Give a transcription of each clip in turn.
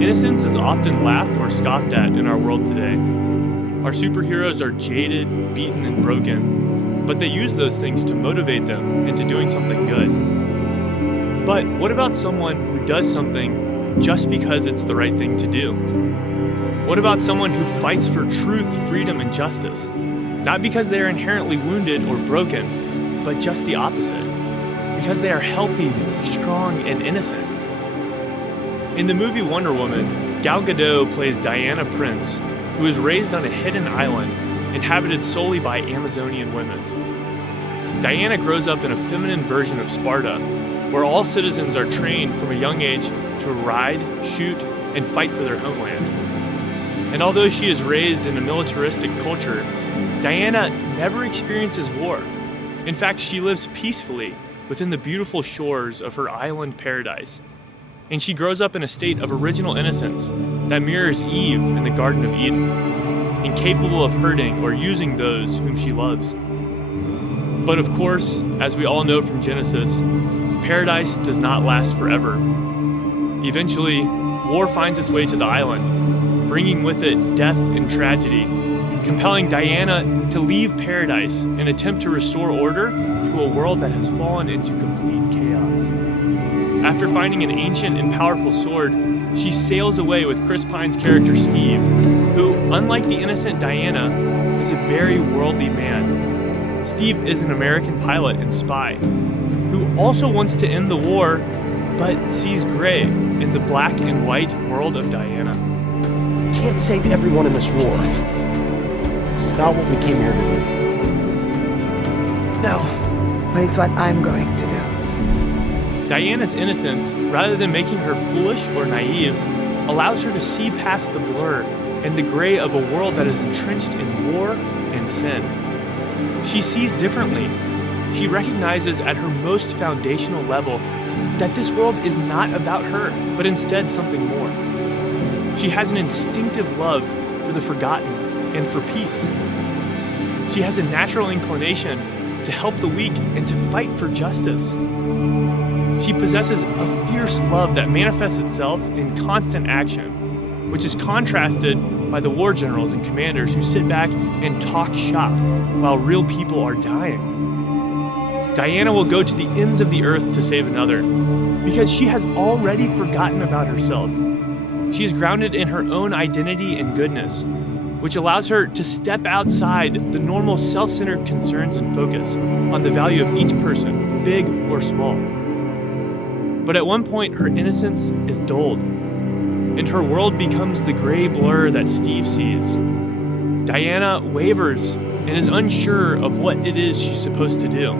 Innocence is often laughed or scoffed at in our world today. Our superheroes are jaded, beaten, and broken, but they use those things to motivate them into doing something good. But what about someone who does something just because it's the right thing to do? What about someone who fights for truth, freedom, and justice? Not because they are inherently wounded or broken, but just the opposite. Because they are healthy, strong, and innocent. In the movie Wonder Woman, Gal Gadot plays Diana Prince, who is raised on a hidden island inhabited solely by Amazonian women. Diana grows up in a feminine version of Sparta, where all citizens are trained from a young age to ride, shoot, and fight for their homeland. And although she is raised in a militaristic culture, Diana never experiences war. In fact, she lives peacefully within the beautiful shores of her island paradise. And she grows up in a state of original innocence that mirrors Eve in the Garden of Eden, incapable of hurting or using those whom she loves. But of course, as we all know from Genesis, paradise does not last forever. Eventually, war finds its way to the island, bringing with it death and tragedy, compelling Diana to leave paradise and attempt to restore order to a world that has fallen into complete chaos. After finding an ancient and powerful sword, she sails away with Chris Pine's character Steve, who, unlike the innocent Diana, is a very worldly man. Steve is an American pilot and spy, who also wants to end the war, but sees gray in the black and white world of Diana. We can't save everyone in this war. This is not what we came here to do. No, but it's what I'm going to do. Diana's innocence, rather than making her foolish or naive, allows her to see past the blur and the gray of a world that is entrenched in war and sin. She sees differently. She recognizes at her most foundational level that this world is not about her, but instead something more. She has an instinctive love for the forgotten and for peace. She has a natural inclination to help the weak and to fight for justice. She possesses a fierce love that manifests itself in constant action, which is contrasted by the war generals and commanders who sit back and talk shop while real people are dying. Diana will go to the ends of the earth to save another, because she has already forgotten about herself. She is grounded in her own identity and goodness, which allows her to step outside the normal self-centered concerns and focus on the value of each person, big or small. But at one point, her innocence is dulled, and her world becomes the gray blur that Steve sees. Diana wavers and is unsure of what it is she's supposed to do.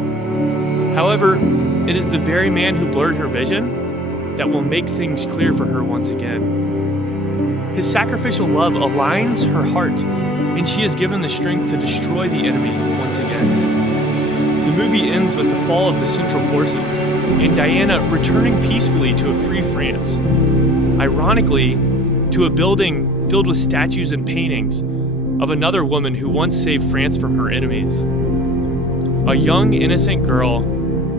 However, it is the very man who blurred her vision that will make things clear for her once again. His sacrificial love aligns her heart, and she is given the strength to destroy the enemy once again. The movie ends with the fall of the Central Forces, and Diana returning peacefully to a free France. Ironically, to a building filled with statues and paintings of another woman who once saved France from her enemies. A young, innocent girl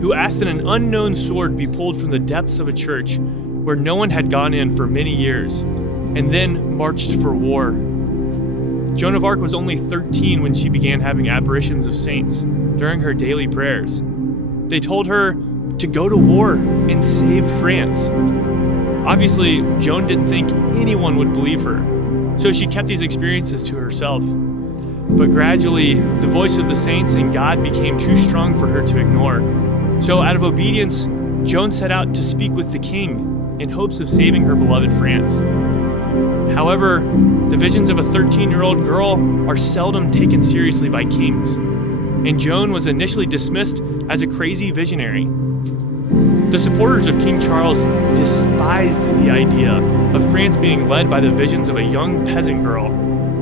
who asked that an unknown sword be pulled from the depths of a church where no one had gone in for many years, and then marched for war. Joan of Arc was only 13 when she began having apparitions of saints during her daily prayers. They told her to go to war and save France. Obviously, Joan didn't think anyone would believe her, so she kept these experiences to herself. But gradually, the voice of the saints and God became too strong for her to ignore. So out of obedience, Joan set out to speak with the king in hopes of saving her beloved France. However, the visions of a 13-year-old girl are seldom taken seriously by kings, and Joan was initially dismissed as a crazy visionary. The supporters of King Charles despised the idea of France being led by the visions of a young peasant girl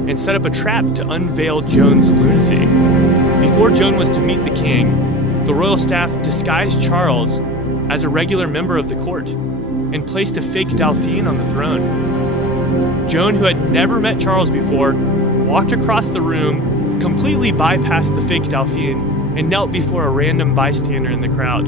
and set up a trap to unveil Joan's lunacy. Before Joan was to meet the king, the royal staff disguised Charles as a regular member of the court and placed a fake Dauphin on the throne. Joan, who had never met Charles before, walked across the room, completely bypassed the fake Dauphin, and knelt before a random bystander in the crowd.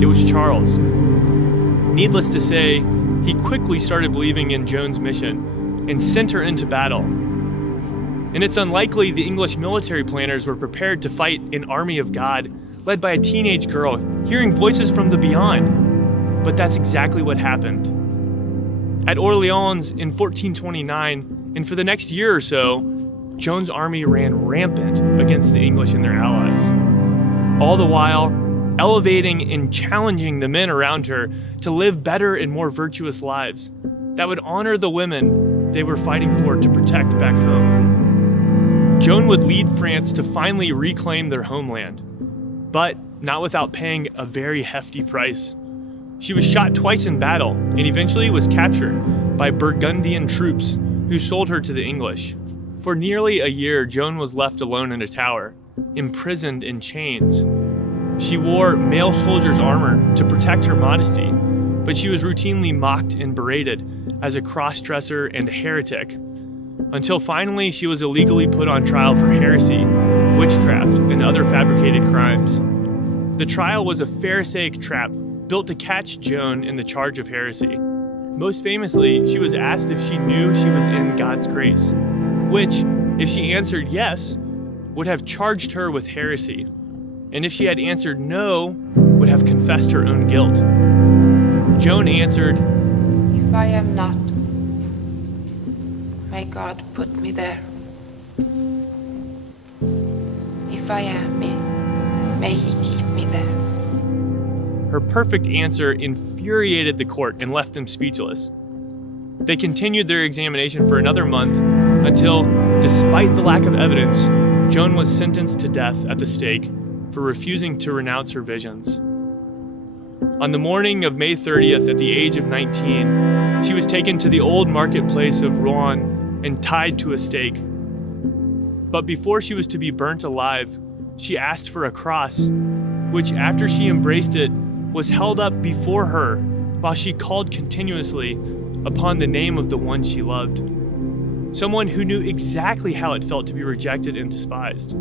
It was Charles. Needless to say, he quickly started believing in Joan's mission and sent her into battle. And it's unlikely the English military planners were prepared to fight an army of God led by a teenage girl hearing voices from the beyond. But that's exactly what happened. At Orleans in 1429, and for the next year or so, Joan's army ran rampant against the English and their allies, all the while elevating and challenging the men around her to live better and more virtuous lives that would honor the women they were fighting for to protect back home. Joan would lead France to finally reclaim their homeland, but not without paying a very hefty price. She was shot twice in battle and eventually was captured by Burgundian troops who sold her to the English. For nearly a year, Joan was left alone in a tower, imprisoned in chains. She wore male soldiers' armor to protect her modesty, but she was routinely mocked and berated as a cross-dresser and a heretic, until finally she was illegally put on trial for heresy, witchcraft, and other fabricated crimes. The trial was a Pharisaic trap built to catch Joan in the charge of heresy. Most famously, she was asked if she knew she was in God's grace, which, if she answered yes, would have charged her with heresy, and if she had answered no, would have confessed her own guilt. Joan answered, "If I am not, may God put me there. If I am, may He keep me there." Her perfect answer infuriated the court and left them speechless. They continued their examination for another month until, despite the lack of evidence, Joan was sentenced to death at the stake for refusing to renounce her visions. On the morning of May 30th, at the age of 19, she was taken to the old marketplace of Rouen and tied to a stake. But before she was to be burnt alive, she asked for a cross, which, after she embraced it, was held up before her while she called continuously upon the name of the one she loved, someone who knew exactly how it felt to be rejected and despised.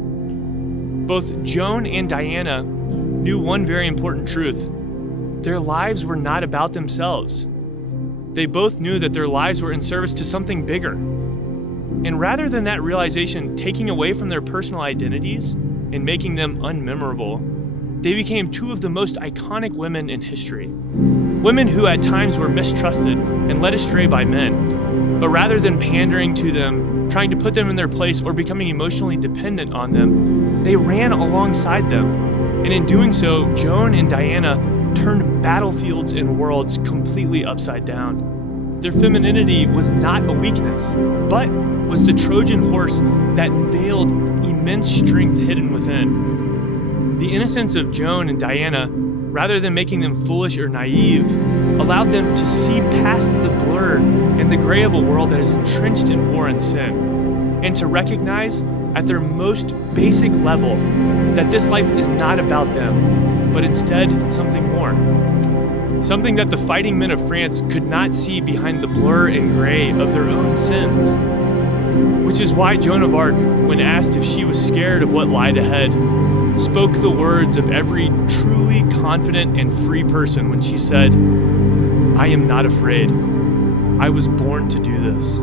Both Joan and Diana knew one very important truth. Their lives were not about themselves. They both knew that their lives were in service to something bigger. And rather than that realization taking away from their personal identities and making them unmemorable, they became two of the most iconic women in history. Women who at times were mistrusted and led astray by men, but rather than pandering to them, trying to put them in their place, or becoming emotionally dependent on them, they ran alongside them. And in doing so, Joan and Diana turned battlefields and worlds completely upside down. Their femininity was not a weakness, but was the Trojan horse that veiled immense strength hidden within. The innocence of Joan and Diana, rather than making them foolish or naive, allowed them to see past the blur and the gray of a world that is entrenched in war and sin, and to recognize at their most basic level that this life is not about them, but instead something more. Something that the fighting men of France could not see behind the blur and gray of their own sins. Which is why Joan of Arc, when asked if she was scared of what lied ahead, spoke the words of every truly confident and free person when she said, "I am not afraid. I was born to do this."